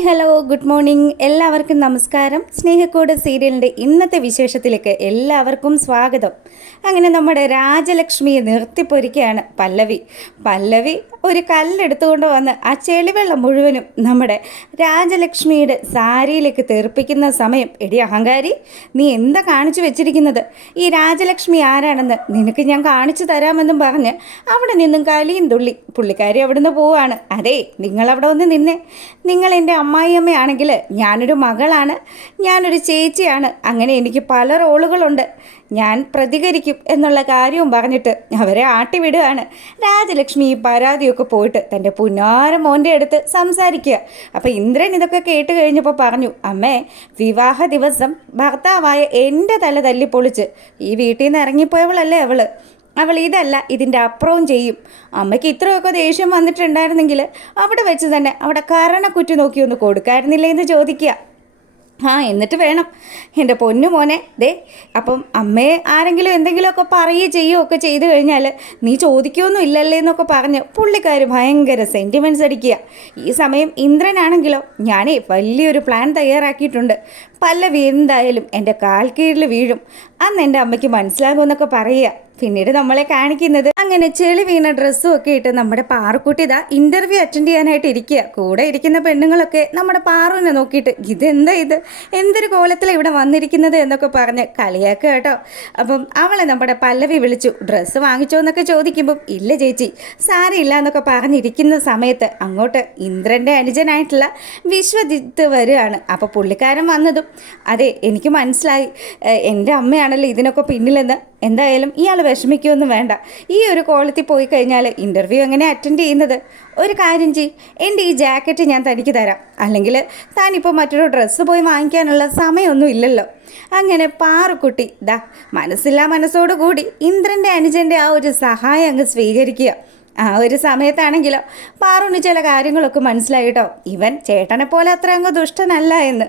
Hi hello good morning എല്ലാവർക്കും നമസ്കാരം. സ്നേഹക്കൂട് സീരിയലിൻ്റെ ഇന്നത്തെ വിശേഷത്തിലേക്ക് എല്ലാവർക്കും സ്വാഗതം. അങ്ങനെ നമ്മുടെ രാജലക്ഷ്മിയെ നിർത്തിപ്പൊരിക്കുകയാണ് പല്ലവി ഒരു കല്ലെടുത്തുകൊണ്ട് വന്ന് ആ ചെളിവെള്ളം മുഴുവനും നമ്മുടെ രാജലക്ഷ്മിയുടെ സാരിയിലേക്ക് തെറിപ്പിക്കുന്ന സമയം, എടി അഹങ്കാരി, നീ എന്താ കാണിച്ചു വെച്ചിരിക്കുന്നത്? ഈ രാജലക്ഷ്മി ആരാണെന്ന് നിനക്ക് ഞാൻ കാണിച്ചു തരാമെന്നും പറഞ്ഞ് അവിടെ നിന്നും കലിയും തുള്ളി പുള്ളിക്കാരി അവിടുന്ന് പോവുകയാണ്. അതെ, നിങ്ങളവിടെ ഒന്ന് നിന്നെ. നിങ്ങൾ എൻ്റെ അമ്മായിയമ്മയാണെങ്കിൽ ഞാനൊരു മകളാണ്, ഞാനൊരു ചേച്ചിയാണ്, അങ്ങനെ എനിക്ക് പല റോളുകളുണ്ട്, ഞാൻ പ്രതികരിക്കും എന്നുള്ള കാര്യവും പറഞ്ഞിട്ട് അവരെ ആട്ടിവിടുകയാണ്. രാജലക്ഷ്മി ഈ പരാതിയൊക്കെ പോയിട്ട് തൻ്റെ പുന്നാര മോൻ്റെ അടുത്ത് സംസാരിക്കുക. അപ്പോൾ ഇന്ദ്രൻ ഇതൊക്കെ കേട്ട് കഴിഞ്ഞപ്പോൾ പറഞ്ഞു, അമ്മേ, വിവാഹ ദിവസം ഭർത്താവായ എൻ്റെ തല തല്ലിപ്പൊളിച്ച് ഈ വീട്ടിൽ നിന്ന് ഇറങ്ങിപ്പോയവളല്ലേ അവൾ ഇതല്ല ഇതിൻ്റെ അപ്പുറവും ചെയ്യും. അമ്മയ്ക്ക് ഇത്രയൊക്കെ ദേഷ്യം വന്നിട്ടുണ്ടായിരുന്നെങ്കിൽ അവിടെ വെച്ച് തന്നെ അവിടെ കരണക്കുറ്റി നോക്കി ഒന്ന് കൊടുക്കായിരുന്നില്ലേ എന്ന് ചോദിക്കുക. എന്നിട്ട് വേണം എൻ്റെ പൊന്നു മോനെ, അപ്പം അമ്മയെ ആരെങ്കിലും എന്തെങ്കിലുമൊക്കെ പറയുകയോ ചെയ്യുകയോ ഒക്കെ ചെയ്തു കഴിഞ്ഞാൽ നീ ചോദിക്കുകയൊന്നും ഇല്ലല്ലേ എന്നൊക്കെ പറഞ്ഞ് പുള്ളിക്കാർ ഭയങ്കര സെൻറ്റിമെൻറ്റ്സ് അടിക്കുക. ഈ സമയം ഇന്ദ്രനാണെങ്കിലോ, ഞാനേ വലിയൊരു പ്ലാൻ തയ്യാറാക്കിയിട്ടുണ്ട്, പല്ലവി എന്തായാലും എൻ്റെ കാൽ കീഴിൽ വീഴും, അന്ന് എൻ്റെ അമ്മയ്ക്ക് മനസ്സിലാകുമെന്നൊക്കെ പറയുക. പിന്നീട് നമ്മളെ കാണിക്കുന്നത് അങ്ങനെ ചെളി വീണ ഡ്രസ്സും ഒക്കെ ഇട്ട് നമ്മുടെ പാറുക്കുട്ടി ഇതാ ഇൻ്റർവ്യൂ അറ്റൻഡ് ചെയ്യാനായിട്ട് ഇരിക്കുക. കൂടെ ഇരിക്കുന്ന പെണ്ണുങ്ങളൊക്കെ നമ്മുടെ പാറുവിനെ നോക്കിയിട്ട് ഇത് എന്തൊരു കോലത്തിലാണ് ഇവിടെ വന്നിരിക്കുന്നത് എന്നൊക്കെ പറഞ്ഞ് കളിയാക്കുക കേട്ടോ. അപ്പം അവളെ നമ്മുടെ പല്ലവി വിളിച്ചു, ഡ്രസ്സ് വാങ്ങിച്ചോ എന്നൊക്കെ ചോദിക്കുമ്പം ഇല്ല ചേച്ചി, സാരിയില്ല എന്നൊക്കെ പറഞ്ഞിരിക്കുന്ന സമയത്ത് അങ്ങോട്ട് ഇന്ദ്രൻ്റെ അനുജനായിട്ടുള്ള വിശ്വജിത്ത് വരികയാണ്. അപ്പോൾ പുള്ളിക്കാരൻ വന്നതും, അതെ, എനിക്ക് മനസ്സിലായി എൻ്റെ അമ്മയാണല്ലോ ഇതിനൊക്കെ പിന്നിലെന്ന്, എന്തായാലും ഇയാൾ വിഷമിക്കുകയൊന്നും വേണ്ട, ഈ ഒരു കോളത്തിൽ പോയി കഴിഞ്ഞാൽ ഇൻ്റർവ്യൂ എങ്ങനെ അറ്റൻഡ് ചെയ്യുന്നത്? ഒരു കാര്യം ചെയ്യ്, എൻ്റെ ഈ ജാക്കറ്റ് ഞാൻ തനിക്ക് തരാം, അല്ലെങ്കിൽ താനിപ്പോൾ മറ്റൊരു ഡ്രസ്സ് പോയി വാങ്ങിക്കാനുള്ള സമയമൊന്നും ഇല്ലല്ലോ. അങ്ങനെ പാറുക്കുട്ടി മനസ്സില്ലാ മനസ്സോടുകൂടി ഇന്ദ്രൻ്റെ അനുജൻ്റെ ആ ഒരു സഹായം അങ്ങ് സ്വീകരിക്കുക. ആ ഒരു സമയത്താണെങ്കിലോ പാറുവിന് ചില കാര്യങ്ങളൊക്കെ മനസ്സിലായി കേട്ടോ, ഇവൻ ചേട്ടനെ പോലെ അത്ര അങ്ങ് ദുഷ്ടനല്ല എന്ന്.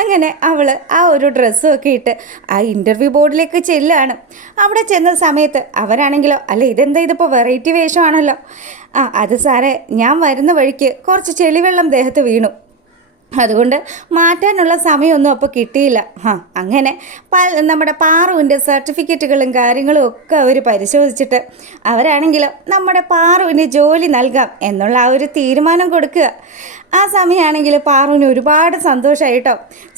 അങ്ങനെ അവൾ ആ ഒരു ഡ്രസ്സും ഒക്കെ ഇട്ട് ആ ഇൻ്റർവ്യൂ ബോർഡിലേക്ക് ചെല്ലുകയാണ്. അവിടെ ചെന്ന സമയത്ത് അവരാണെങ്കിലോ, അല്ല ഇതിപ്പോൾ വെറൈറ്റി വേഷമാണല്ലോ, അത് സാറേ, ഞാൻ വരുന്ന വഴിക്ക് കുറച്ച് ചെളിവെള്ളം ദേഹത്ത് വീണു, അതുകൊണ്ട് മാറ്റാനുള്ള സമയമൊന്നും അപ്പോൾ കിട്ടിയില്ല. അങ്ങനെ നമ്മുടെ പാറുവിൻ്റെ സർട്ടിഫിക്കറ്റുകളും കാര്യങ്ങളും ഒക്കെ അവർ പരിശോധിച്ചിട്ട് അവരാണെങ്കിലും നമ്മുടെ പാറുവിന് ജോലി നൽകാം എന്നുള്ള ആ ഒരു തീരുമാനം കൊടുക്കുക. ആ സമയമാണെങ്കിൽ പാറുവിന് ഒരുപാട് സന്തോഷമായിട്ടോ.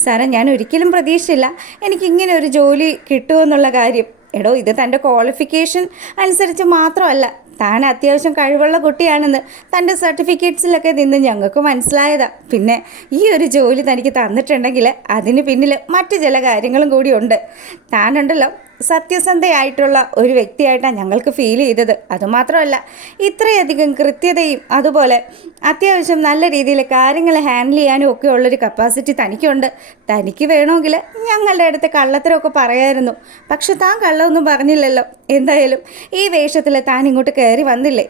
സാറേ, ഞാൻ ഒരിക്കലും പ്രതീക്ഷിച്ചില്ല എനിക്കിങ്ങനെ ഒരു ജോലി കിട്ടുമെന്നുള്ള കാര്യം. എടോ, ഇത് തൻ്റെ ക്വാളിഫിക്കേഷൻ അനുസരിച്ച് മാത്രമല്ല, താൻ അത്യാവശ്യം കഴിവുള്ള കുട്ടിയാണെന്ന് തൻ്റെ സർട്ടിഫിക്കറ്റ്സിലൊക്കെ നിന്ന് ഞങ്ങൾക്ക് മനസ്സിലായതാണ്. പിന്നെ ഈ ഒരു ജോലി തനിക്ക് തന്നിട്ടുണ്ടെങ്കിൽ അതിന് പിന്നിൽ മറ്റു ചില കാര്യങ്ങളും കൂടിയുണ്ട്. താനുണ്ടല്ലോ സത്യസന്ധയായിട്ടുള്ള ഒരു വ്യക്തിയായിട്ടാണ് ഞങ്ങൾക്ക് ഫീൽ ചെയ്തത്. അതുമാത്രമല്ല, ഇത്രയധികം കൃത്യതയും അതുപോലെ അത്യാവശ്യം നല്ല രീതിയിൽ കാര്യങ്ങൾ ഹാൻഡിൽ ചെയ്യാനും ഒക്കെ ഉള്ളൊരു കപ്പാസിറ്റി തനിക്കുണ്ട്. തനിക്ക് വേണമെങ്കിൽ ഞങ്ങളുടെ അടുത്ത് കള്ളത്തരമൊക്കെ പറയായിരുന്നു, പക്ഷെ താൻ കള്ളമൊന്നും പറഞ്ഞില്ലല്ലോ. എന്തായാലും ഈ വേഷത്തിൽ താൻ ഇങ്ങോട്ട് കയറി വന്നില്ലേ,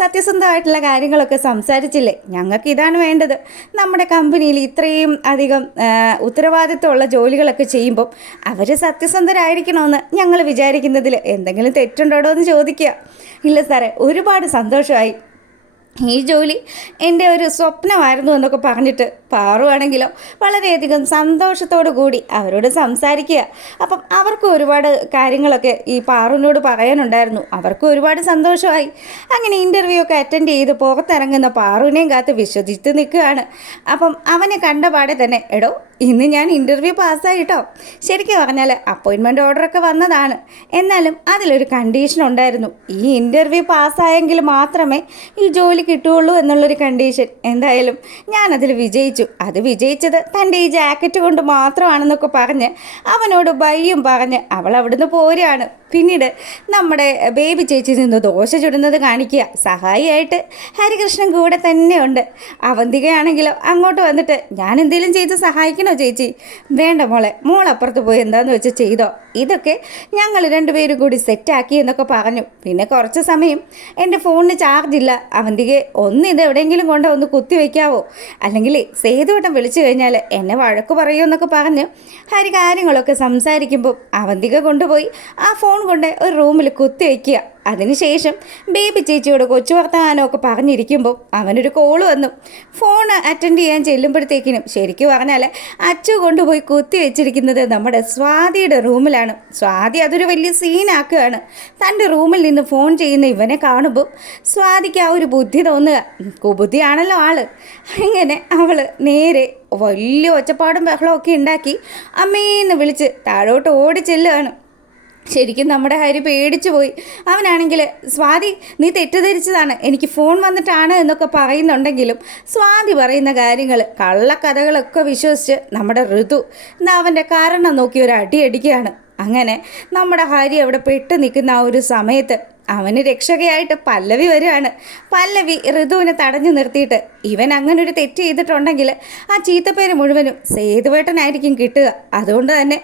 സത്യസന്ധമായിട്ടുള്ള കാര്യങ്ങളൊക്കെ സംസാരിച്ചില്ലേ, ഞങ്ങൾക്ക് ഇതാണ് വേണ്ടത്. നമ്മുടെ കമ്പനിയിൽ ഇത്രയും അധികം ഉത്തരവാദിത്തമുള്ള ജോലികളൊക്കെ ചെയ്യുമ്പം അവർ സത്യസന്ധരായിരിക്കണമെന്ന് ഞങ്ങൾ വിചാരിക്കുന്നതിൽ എന്തെങ്കിലും തെറ്റുണ്ടോ എന്ന് ചോദിക്കുക. ഇല്ല സാറേ, ഒരുപാട് സന്തോഷമായി, ഈ ജോലി എൻ്റെ ഒരു സ്വപ്നമായിരുന്നു എന്നൊക്കെ പറഞ്ഞിട്ട് പാറുവാണെങ്കിലോ വളരെയധികം സന്തോഷത്തോടു കൂടി അവരോട് സംസാരിക്കുക. അപ്പം അവർക്കും ഒരുപാട് കാര്യങ്ങളൊക്കെ ഈ പാറുവിനോട് പറയാനുണ്ടായിരുന്നു. അവർക്കും ഒരുപാട് സന്തോഷമായി. അങ്ങനെ ഇൻ്റർവ്യൂ ഒക്കെ അറ്റൻഡ് ചെയ്ത് പുറത്തിറങ്ങുന്ന പാറുവിനെയും കാത്ത് വിശ്വസിച്ച് നിൽക്കുകയാണ്. അപ്പം അവനെ കണ്ടപാടെ തന്നെ, എടോ, ഇന്ന് ഞാൻ ഇൻ്റർവ്യൂ പാസ്സായിട്ടോ. ശരിക്കും പറഞ്ഞാൽ അപ്പോയിൻമെൻറ്റ് ഓർഡറൊക്കെ വന്നതാണ്, എന്നാലും അതിലൊരു കണ്ടീഷൻ ഉണ്ടായിരുന്നു. ഈ ഇൻ്റർവ്യൂ പാസ്സായെങ്കിൽ മാത്രമേ ഈ ജോലി കിട്ടുകയുള്ളൂ എന്നുള്ളൊരു കണ്ടീഷൻ. എന്തായാലും ഞാനതിൽ വിജയിച്ചു. അത് വിജയിച്ചത് തൻ്റെ ഈ ജാക്കറ്റ് കൊണ്ട് മാത്രമാണെന്നൊക്കെ പറഞ്ഞ് അവനോട് ബൈയും പറഞ്ഞ് അവൾ അവിടുന്ന് പോരുകയാണ്. പിന്നീട് നമ്മുടെ ബേബി ചേച്ചി നിന്ന് ദോശ ചുടുന്നത് കാണിക്കുക. സഹായിയായിട്ട് ഹരികൃഷ്ണൻ കൂടെ തന്നെയുണ്ട്. അവന്തികയാണെങ്കിലോ അങ്ങോട്ട് വന്നിട്ട്, ഞാൻ എന്തെങ്കിലും ചെയ്ത് സഹായിക്കണോ ചേച്ചി? വേണ്ട മോളെ, മോളപ്പുറത്ത് പോയി എന്താണെന്ന് വെച്ച് ചെയ്തോ, ഇതൊക്കെ ഞങ്ങൾ രണ്ടുപേരും കൂടി സെറ്റാക്കി എന്നൊക്കെ പറഞ്ഞു. പിന്നെ കുറച്ച് സമയം എൻ്റെ ഫോണിന് ചാർജില്ല, അവന്തികെ ഇത് എവിടെയെങ്കിലും ഒന്ന് കുത്തി വയ്ക്കാവോ, അല്ലെങ്കിൽ സേതുവട്ടം വിളിച്ചു കഴിഞ്ഞാൽ എന്നെ വഴക്ക് പറയുമെന്നൊക്കെ പറഞ്ഞ് ഹരി കാര്യങ്ങളൊക്കെ സംസാരിക്കുമ്പോൾ അവന്തിക കൊണ്ടുപോയി ആ ഫോൺ ഫോൺ കൊണ്ട് ഒരു റൂമിൽ കുത്തി വയ്ക്കുക. അതിനുശേഷം ബേബി ചേച്ചിയോട് കൊച്ചു വർത്തമാനമൊക്കെ പറഞ്ഞിരിക്കുമ്പോൾ അവനൊരു കോൾ വന്നു. ഫോൺ അറ്റൻഡ് ചെയ്യാൻ ചെല്ലുമ്പോഴത്തേക്കിനും ശരിക്കും പറഞ്ഞാൽ അച്ചു കൊണ്ടുപോയി കുത്തി വെച്ചിരിക്കുന്നത് നമ്മുടെ സ്വാതിയുടെ റൂമിലാണ്. സ്വാതി അതൊരു വലിയ സീനാക്കുകയാണ്. തൻ്റെ റൂമിൽ നിന്ന് ഫോൺ ചെയ്യുന്ന ഇവനെ കാണുമ്പോൾ സ്വാതിക്ക് ആ ഒരു ബുദ്ധി തോന്നുക. കുബുദ്ധിയാണല്ലോ ആള്. അങ്ങനെ അവൾ നേരെ വലിയ ഒച്ചപ്പാടും ബഹളമൊക്കെ ഉണ്ടാക്കി അമ്മേന്ന് വിളിച്ച് താഴോട്ട് ഓടി ചെല്ലുകയാണ്. ശരിക്കും നമ്മുടെ ഹരി പേടിച്ചു പോയി. അവനാണെങ്കിൽ സ്വാതി നീ തെറ്റിദ്ധരിച്ചതാണ്, എനിക്ക് ഫോൺ വന്നിട്ടാണ് എന്നൊക്കെ പറയുന്നുണ്ടെങ്കിലും സ്വാതി പറയുന്ന കാര്യങ്ങൾ കള്ളക്കഥകളൊക്കെ വിശ്വസിച്ച് നമ്മുടെ ഋതു എന്നാ അവൻ്റെ കാരണം നോക്കി ഒരു അടി അടിക്കുകയാണ്. അങ്ങനെ നമ്മുടെ ഹരി അവിടെ പെട്ട് നിൽക്കുന്ന ആ ഒരു സമയത്ത് അവന് രക്ഷകയായിട്ട് പല്ലവി വരികയാണ്. പല്ലവി ഋതുവിനെ തടഞ്ഞു നിർത്തിയിട്ട് ഇവൻ അങ്ങനെ ഒരു തെറ്റ് ചെയ്തിട്ടുണ്ടെങ്കിൽ ആ ചീത്തപ്പേര് മുഴുവനും സേതുവേട്ടനായിരിക്കും കിട്ടുക. അതുകൊണ്ട് തന്നെ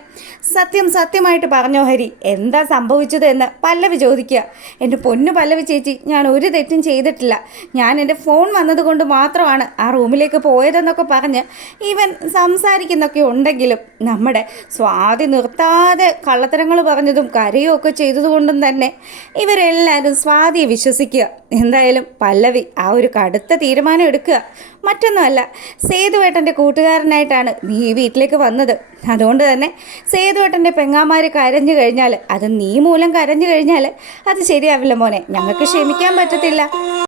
സത്യമായിട്ട് പറഞ്ഞോ ഹരി, എന്താ സംഭവിച്ചത് എന്ന് പല്ലവി ചോദിക്കുക. എൻ്റെ പൊന്നു പല്ലവി ചേച്ചി, ഞാൻ ഒരു തെറ്റും ചെയ്തിട്ടില്ല. ഞാൻ എൻ്റെ ഫോൺ വന്നതുകൊണ്ട് മാത്രമാണ് ആ റൂമിലേക്ക് പോയതെന്നൊക്കെ പറഞ്ഞ് ഇവൻ സംസാരിക്കുന്നൊക്കെ ഉണ്ടെങ്കിലും നമ്മുടെ സ്വാതി നിർത്താതെ കള്ളത്തരങ്ങൾ പറഞ്ഞതും കരയുമൊക്കെ ചെയ്തതുകൊണ്ടും തന്നെ ഇവരെല്ലാവരും സ്വാതിയെ വിശ്വസിക്കുക. എന്തായാലും പല്ലവി ആ ഒരു കടുത്ത തീരുമാനം എടുക്കുക. മറ്റൊന്നുമല്ല, സേതുവേട്ടൻ്റെ കൂട്ടുകാരനായിട്ടാണ് നീ ഈ വീട്ടിലേക്ക് വന്നത്. അതുകൊണ്ട് തന്നെ സേതുവേട്ടൻ്റെ പെങ്ങാമാർ കരഞ്ഞു കഴിഞ്ഞാൽ, അത് നീ മൂലം കരഞ്ഞു കഴിഞ്ഞാൽ അത് ശരിയാവില്ല മോനെ, ഞങ്ങൾക്ക് ക്ഷമിക്കാൻ പറ്റത്തില്ല.